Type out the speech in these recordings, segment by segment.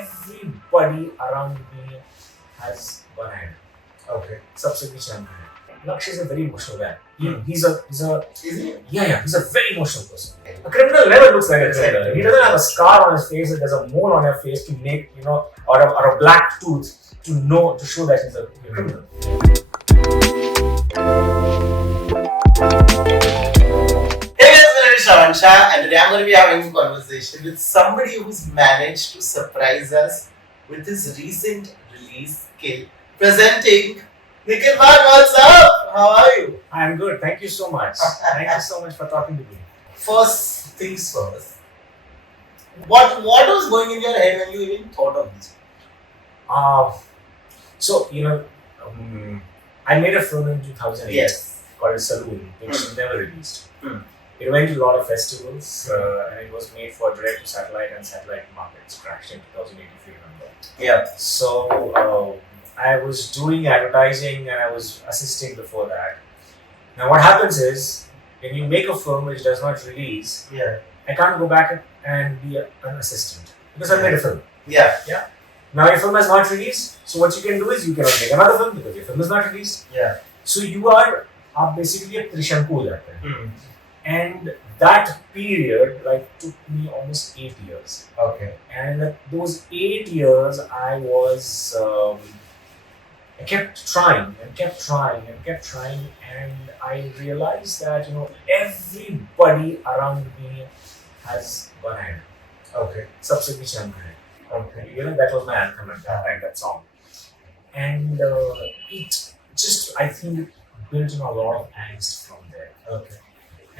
everybody around me has one hand. Okay. सबसे पीछे हम हैं. Lakshya is a very emotional guy. He's a Is he? yeah. He's a very emotional person. A criminal never looks like a criminal. He doesn't have a scar on his face. There's a mole on your face to make or a black tooth to show that he's a criminal. Hey guys, my name is Shravan Shah, and today I'm going to be having a conversation with somebody who's managed to surprise us with his recent release, Kil. Presenting Nikhil Bhat. What's up? How are you? I'm good. Thank you so much. Thank you so much for talking to me. First things first. What was going in your head when you even thought of this? So I made a film in 2008 Yes. called Saloon, which never released. It went to a lot of festivals, and it was made for direct to satellite, and satellite markets crashed in 2008, if you remember. Yeah. So I was doing advertising and I was assisting before that. Now what happens is, when you make a film which does not release, Yeah. I can't go back and be an assistant because I made a film. Yeah. Now your film has not released, so what you can do is you cannot make another film because your film is not released. Yeah. So you are basically a Trishanku ho jata hai. And that period took me almost 8 years. Okay. And those 8 years I kept trying and I realized that everybody around me has one hand. Okay. Sabse piche hum hain. Okay. That was my anthem at that time, that song. And it just, I think, built in a lot of angst from there. Okay.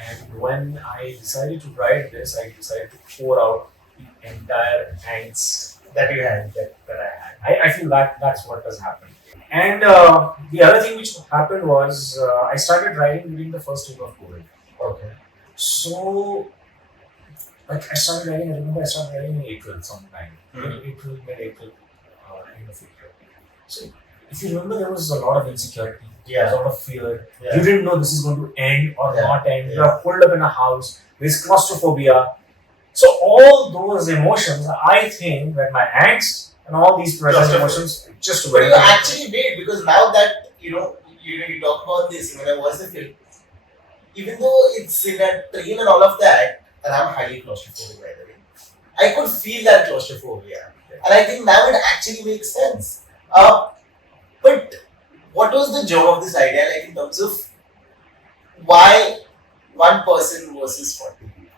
And when I decided to write this, I decided to pour out the entire angst That you had. that I had. I feel that's what has happened. And the other thing which happened was I started writing during the first week of COVID. Okay. So, I started writing in April sometime. Mid-April, end of April. So, if you remember, there was a lot of insecurity. There was a lot of fear. Yeah. You didn't know this is going to end or not end. Yeah. You are pulled up in a house. There's claustrophobia. So, all those emotions, I think that my angst and all these present emotions just But went. you actually did, because now that you talk about this, when I watch the film, even though it's in a train and all of that, and I'm highly claustrophobic by the way, I could feel that claustrophobia, and I think now it actually makes sense. But what was the job of this idea, in terms of why one person versus 40 people?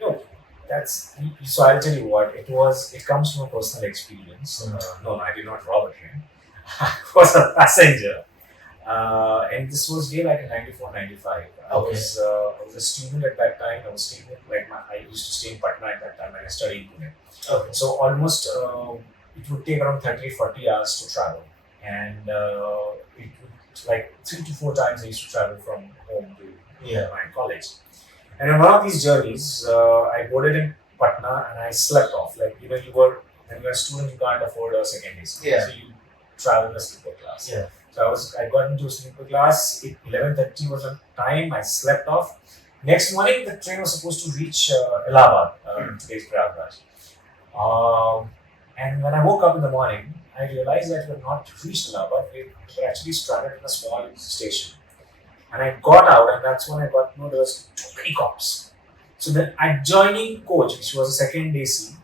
No, that's so. I'll tell you what it comes from a personal experience. No, I did not rob a train. I was a passenger, and this was day in 94, 95. I was a student at that time. I was staying I used to stay in Patna at that time, and I studied in Pune. Okay. So almost it would take around 30-40 hours to travel, and it would 3 to 4 times I used to travel from home to my college. And on one of these journeys, I boarded in Patna and I slept off. When you're a student, you can't afford a second AC. Yeah. So you travel in a sleeper class. Yeah. So I got into a sleeper class. 11:30 was the time. I slept off. Next morning, the train was supposed to reach Allahabad, today's Prayagraj. And when I woke up in the morning, I realized that we had not reached Allahabad. We were actually stranded in a small station. And I got out, and that's when I got to know there was too many cops. So the adjoining coach, which was a second AC,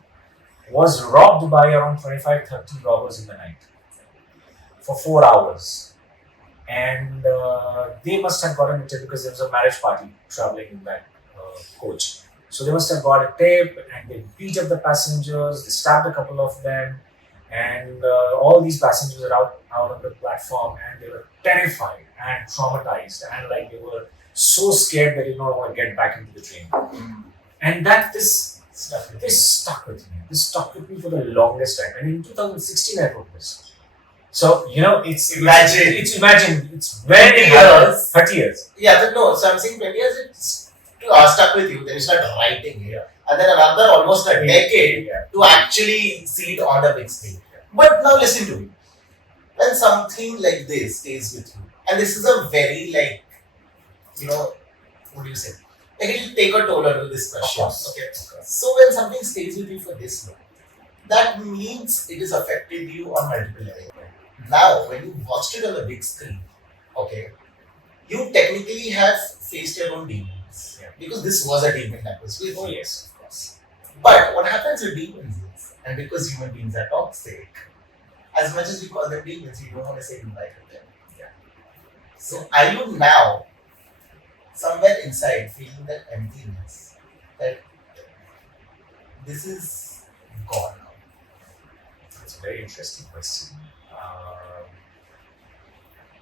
was robbed by around 25-30 robbers in the night for 4 hours. And they must have gotten a tip because there was a marriage party traveling in that coach. So they must have got a tip, and they beat up the passengers, they stabbed a couple of them, and all these passengers are out on the platform, and they were terrified and traumatized, and they were so scared that they did not want to get back into the train. And this stuck with me. This stuck with me for the longest time. And in 2016, I wrote this. So it's when it happens. 30 years. Yeah, but no. So I'm saying 20 years. It's stuck with you. Then you start writing here, and then another almost a decade to actually see it on a big screen. But now listen to me. When something like this stays with you, and this is a very what do you say? it'll take a toll on this question. course. Okay. Of course. So when something stays with you for this long, that means it has affected you on multiple levels. Now, when you watched it on the big screen, okay, you technically have faced your own demons. Yeah. Because this was a demon that was with Oh you. yes, of course. But what happens with demons is, and because human beings are toxic, as much as we call them demons, you don't want to say goodbye to them. Yeah. So are you now somewhere inside feeling that emptiness, that this is gone now? It's a very interesting question.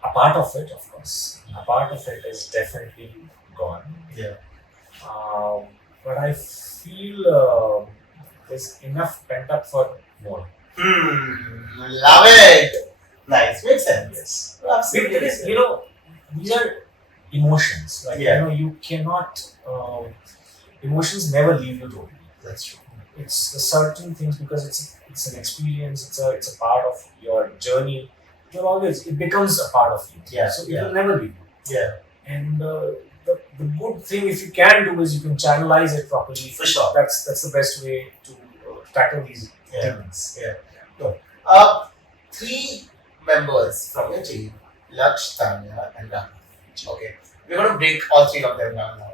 A part of it, of course, a part of it is definitely gone. Yeah. But I feel there's enough pent up for more. Love it. Nice, makes sense. Yes. Absolutely. There is, these are emotions. Like, Yeah. you cannot, emotions never leave you totally. That's true. It's a certain things because it's an experience, it's a part of your journey. It becomes a part of you. Yeah, So it yeah. will never leave you. Yeah, And the good thing, if you can do, is you can channelize it properly. for sure. That's the best way to tackle these Yeah. demons. Yeah. Three members from your team, Lakshya, Tanya, and Raghav. Okay. We're going to break all three of them down now.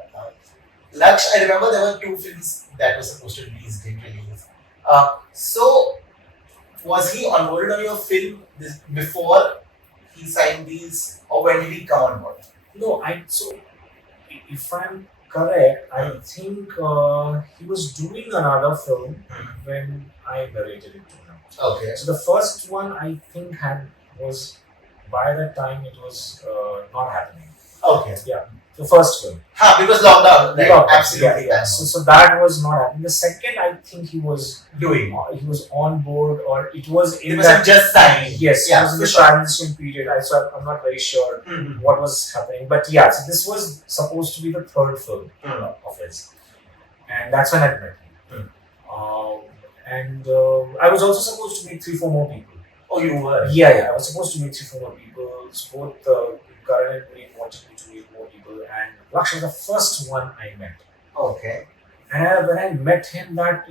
Lakshya, I remember there were 2 films that were supposed to release, didn't release. So, was he onboarded on your film before he signed these, or when did he come on board? No, if I'm correct, I think he was doing another film when I narrated it to him. Okay. So the first one I think was by that time it was not happening. Okay. The first film. Because lockdown, right? Lockdown, Absolutely. Yeah. So that was not happening. The second, I think he was Doing. on board, or it was It in was that. just signed. Yes, Yeah, it was in for the sure. transition period. I'm not very sure Mm-hmm. what was happening, but yeah. So this was supposed to be the third film of his, and that's when I met him. I was also supposed to meet 3-4 more people. Oh, you were? Yeah. I was supposed to meet 3-4 more people. So both Karan and Puneet wanted me to meet more people, and Lakshya was the first one I met. Okay. And when I met him, that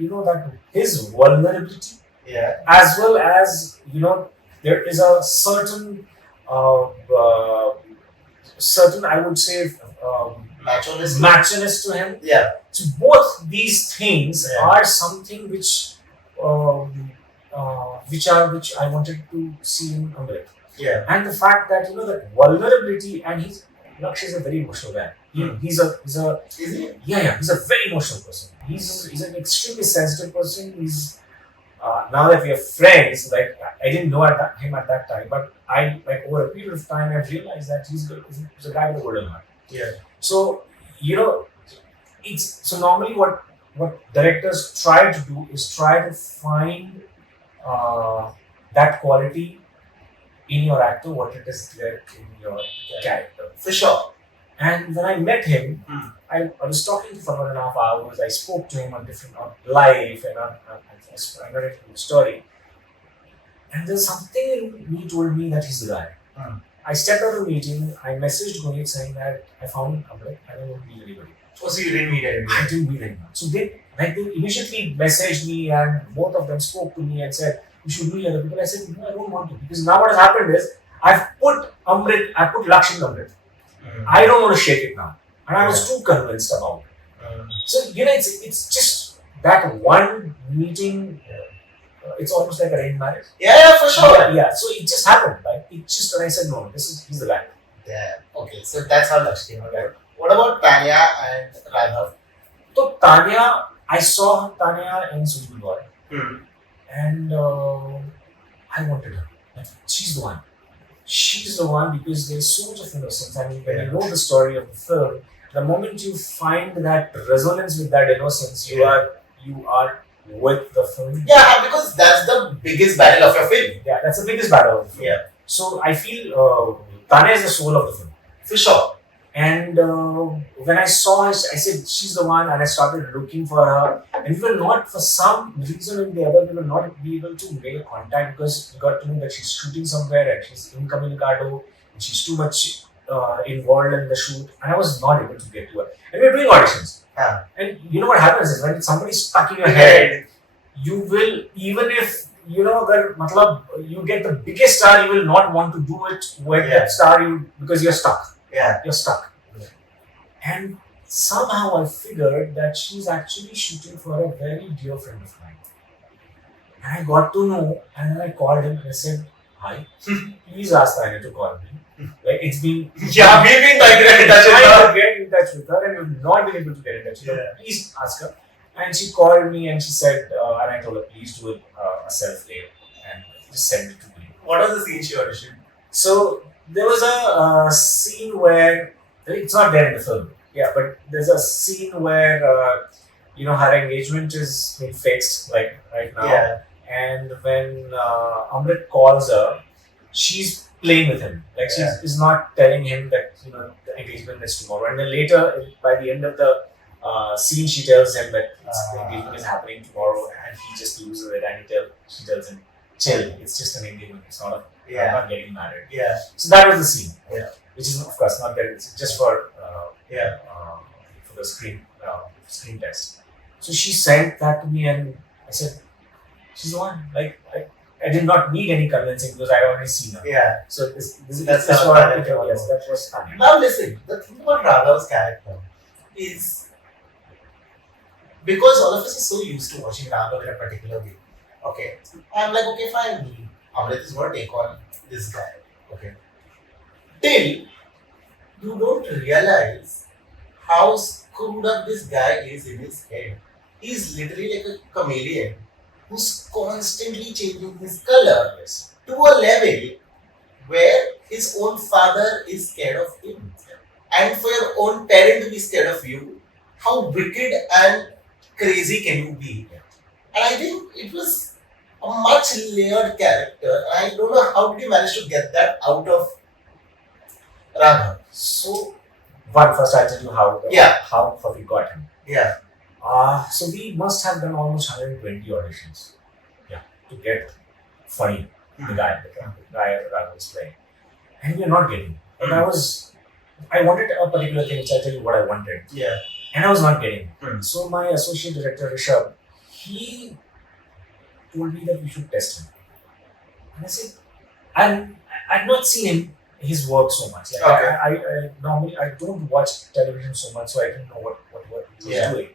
his vulnerability, Yeah. as well as there is a certain I would say Macho-ness. matchiness to him. Yeah. So both these things Yeah. are something which I wanted to see in Amrit. Yeah. And the fact that that vulnerability, and Lakshya is a very emotional guy. He's a Is he? he's a very emotional person. He's an extremely sensitive person. He's now that we are friends, like I didn't know him at that time, but I over a period of time I've realized that he's a guy with a golden heart. Yeah. So so normally what directors try to do is try to find that quality in your actor, what it is there in your character. For sure. And when I met him, Hmm. I was talking to him for 1.5 hours. I spoke to him on different life, and I narrated the story. And there's something in me told me that he's the guy. Hmm. I stepped out of the meeting. I messaged Gunit saying that I found Amrit. I don't want to meet anybody. Oh, so you didn't meet anybody? I didn't meet anyone. So they immediately messaged me, and both of them spoke to me and said, "You should meet other people." I said, "No, I don't want to, because now what has happened is I put Lakshya in Amrit. I don't want to shake it now." And I was too convinced about it. So, it's just that one meeting, it's almost like arranged marriage. Yeah, for sure. Yeah. So it just happened. And I said, no, he's the guy. Yeah. Okay, so that's how Lakshya came about. What about Tanya and Raghav? So Tanya, I saw Tanya in Sujal Boy, and I wanted her. She's the one. She's the one because there's so much of innocence. I mean, when you know the story of the film, the moment you find that resonance with that innocence, you are with the film. Yeah, because that's the biggest battle of your film. Yeah, that's the biggest battle of the film. Yeah. So I feel Tanya is the soul of the film. For sure. And when I saw her, I said, she's the one, and I started looking for her. And we were not, for some reason or the other, we were not be able to make a contact because we got to know that she's shooting somewhere and she's incommunicado and she's too much involved in the shoot, and I was not able to get to her. And we were doing auditions. And you know what happens is when somebody's stuck in your head, you will, even if you know that you get the biggest star, you will not want to do it with that star because you're stuck. You're stuck. And somehow I figured that she's actually shooting for a very dear friend of mine. And I got to know, and then I called him and I said, "Hi, please ask Tanya to call me. Like it's been we've been trying to get in touch with her, and we've not been able to get in touch with her. Please ask her." And she called me and she said, and I told her, "Please do a self-tape and just send it to me." What was the scene she auditioned? So there was a scene where it's not there in the film. Yeah, but there's a scene where her engagement is being fixed like right now, and when Amrit calls her, she's playing with him. Like she's not telling him that the engagement is tomorrow, and then later by the end of the scene, she tells him that the engagement is happening tomorrow, and he just loses it, and she tells him, "Chill, it's just an engagement. It's not I'm not getting married." So that was the scene. Which is of course not there. It's just for the screen test. So she sent that to me, and I said, "She's the one." Like I did not need any convincing because I had already seen her. So that's what that was funny. Now listen, the thing about Raghav's character is because all of us are so used to watching Raghav in a particular way. Okay, I'm like, okay, fine. Amrit is going to take on this guy. Okay, till you don't realize how screwed up this guy is in his head. He's literally like a chameleon who's constantly changing his color to a level where his own father is scared of him. And for your own parent to be scared of you, how wicked and crazy can you be? And I think it was a much layered character. I don't know how did you manage to get that out of Raghav. So, first I'll tell you how we got him. So we must have done almost 120 auditions. To get funny, the guy Raghav was playing. And we are not getting. And I wanted a particular thing, which I'll tell you what I wanted. And I was not getting. So my associate director, Rishabh, he told me that we should test him. And I said, I've not seen his work so much. Like I normally I don't watch television so much, so I didn't know what he was doing.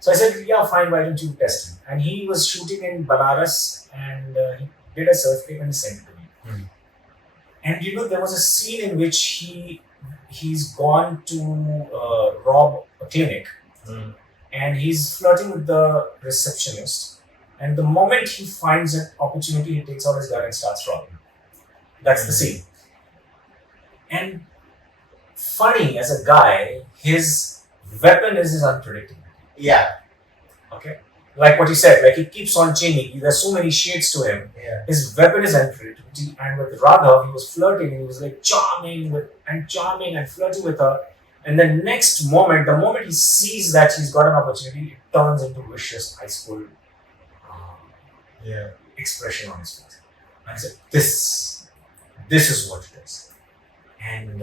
So I said, "Yeah, fine. Why don't you test him?" And he was shooting in Banaras, and he did a surf tape and he sent it to me. And there was a scene in which he's gone to rob a clinic, and he's flirting with the receptionist. And the moment he finds an opportunity, he takes out his gun and starts robbing. That's the scene. And funny, as a guy, his weapon is his unpredictability. Okay? Like what you said, like he keeps on changing. There's so many shades to him. His weapon is unpredictability. And with Raghav, he was flirting and he was like charming and flirting with her. And the next moment, the moment he sees that he's got an opportunity, it turns into vicious high school expression on his face. And I said, this is what it is. And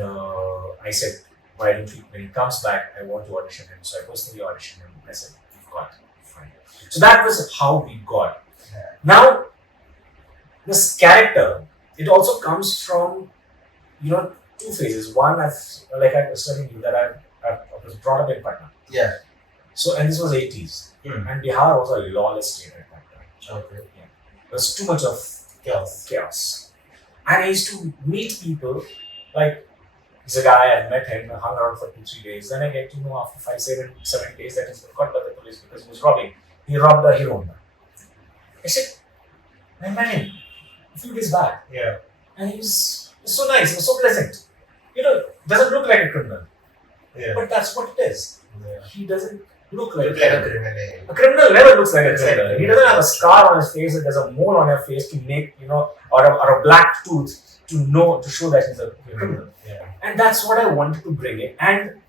I said, "Why don't you, when he comes back, I want to audition him." So I personally auditioned him. I said, "You've got it. Fine." So that was how we got. Now, this character, it also comes from, two phases. One, like I was telling you, that I was brought up in Patna. So, and this was 80s. And Bihar was a lawless state at that time. There was too much of chaos. And I used to meet people, like, he's a guy, I met him, I hung around for 2-3 days. Then I get to know after 5-7 days that he's been caught by the police because he was robbing. He robbed a Hero Honda. I said, I met him a few days back. And he was so nice, he was so pleasant. Doesn't look like a criminal. But that's what it is. He doesn't look like a criminal. A criminal never looks like a criminal. He doesn't have a scar on his face, there's a mole on his face to make, or a black tooth to show that he's a criminal. And that's what I wanted to bring in. And,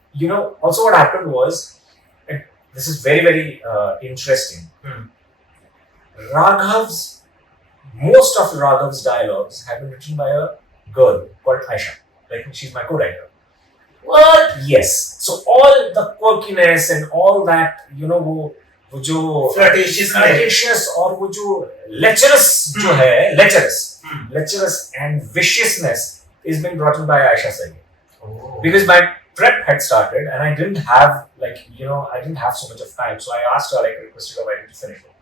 also what happened was, and this is very, very interesting. Most of Raghav's dialogues have been written by a girl called Aisha. Like, she's my co-writer. What? Yes. So all the quirkiness and all that, वो जो flirtatious और वो जो lecherous जो है, lecherous and viciousness is being brought in by Aisha Sayyed. Oh. Because my prep had started and I didn't have I didn't have so much of time. So I asked her, requested her to finish it.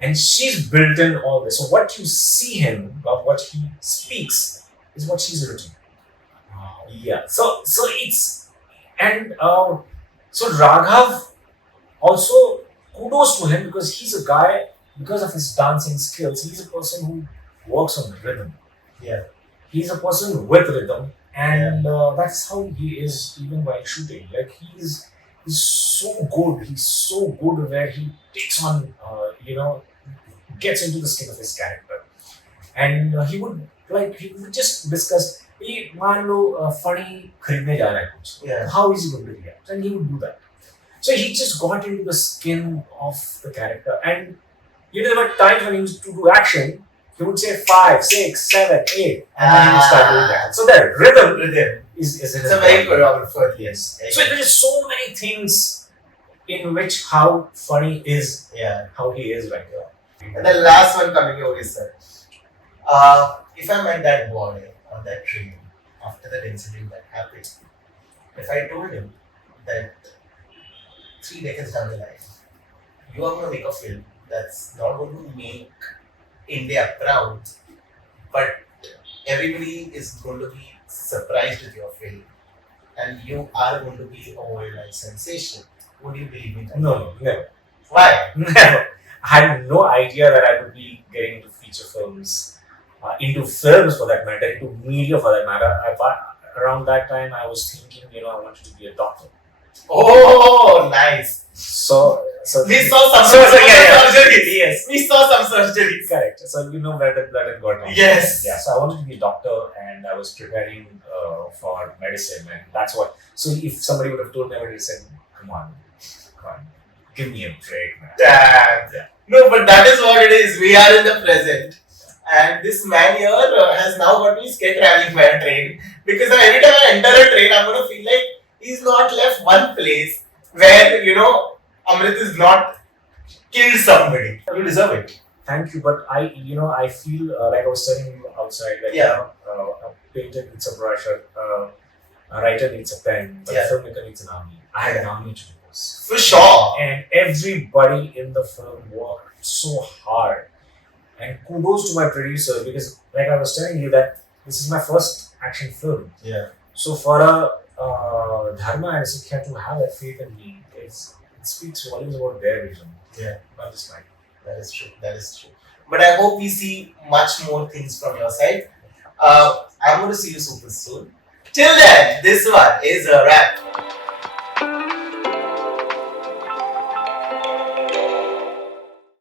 And she's built in all this. So what you see him, what he speaks, is what she's written. Wow. Yeah. So it's and so Raghav also, kudos to him because he's a guy, because of his dancing skills, he's a person who works on rhythm. Yeah. He's a person with rhythm, and that's how he is even while shooting. Like he's so good. He's so good where he takes on, gets into the skin of his character, and he would just discuss. ये मान लो funny खरीदने जा रहा है कुछ. Yeah. How is he going to react? And he would do that. So he just got into the skin of the character, and there were times when he used to do action. He would say 5, 6, 7, 8, and then he would start doing that. So the rhythm is it's a very choreographer. Yes. So there is so many things in which how funny is how he is right now. And the last one coming over is sir. If I met that boy on that train after that incident that happened, if I told him that 3 decades down the line, you are going to make a film that's not going to make India proud, but everybody is going to be surprised with your film, and you are going to be a worldwide sensation. Would you believe in that? No, never. Why? Never. I had no idea that I would be getting into feature films, into films for that matter, into media for that matter. Around that time, I was thinking, I wanted to be a doctor. Oh, nice. So we saw some surgeries. Yes. We saw some surgeries. Correct. So you know where the blood had got wrong. Yes. Yeah. So I wanted to be a doctor, and I was preparing for medicine, and that's what. So if somebody would have told me, I would have said, "Come on, give me a break, man." Damn. Yeah. No, but that is what it is. We are in the present. And this man here has now got me scared traveling by a train, because every time I enter a train, I'm going to feel like he's not left one place where, Amrit is not killed somebody. You deserve it. Thank you, but I feel like I was telling you outside, a painter needs a brush, a writer needs a pen, but a filmmaker needs an army. I had an army to do this. For sure. And everybody in the film worked so hard. And kudos to my producer, because like I was telling you that this is my first action film. Yeah. So for a Dharma and Sikha to have that faith in me, it speaks volumes about their vision. Yeah. Not just mine. That is true. But I hope we see much more things from your side. I'm going to see you super soon. Till then, this one is a wrap.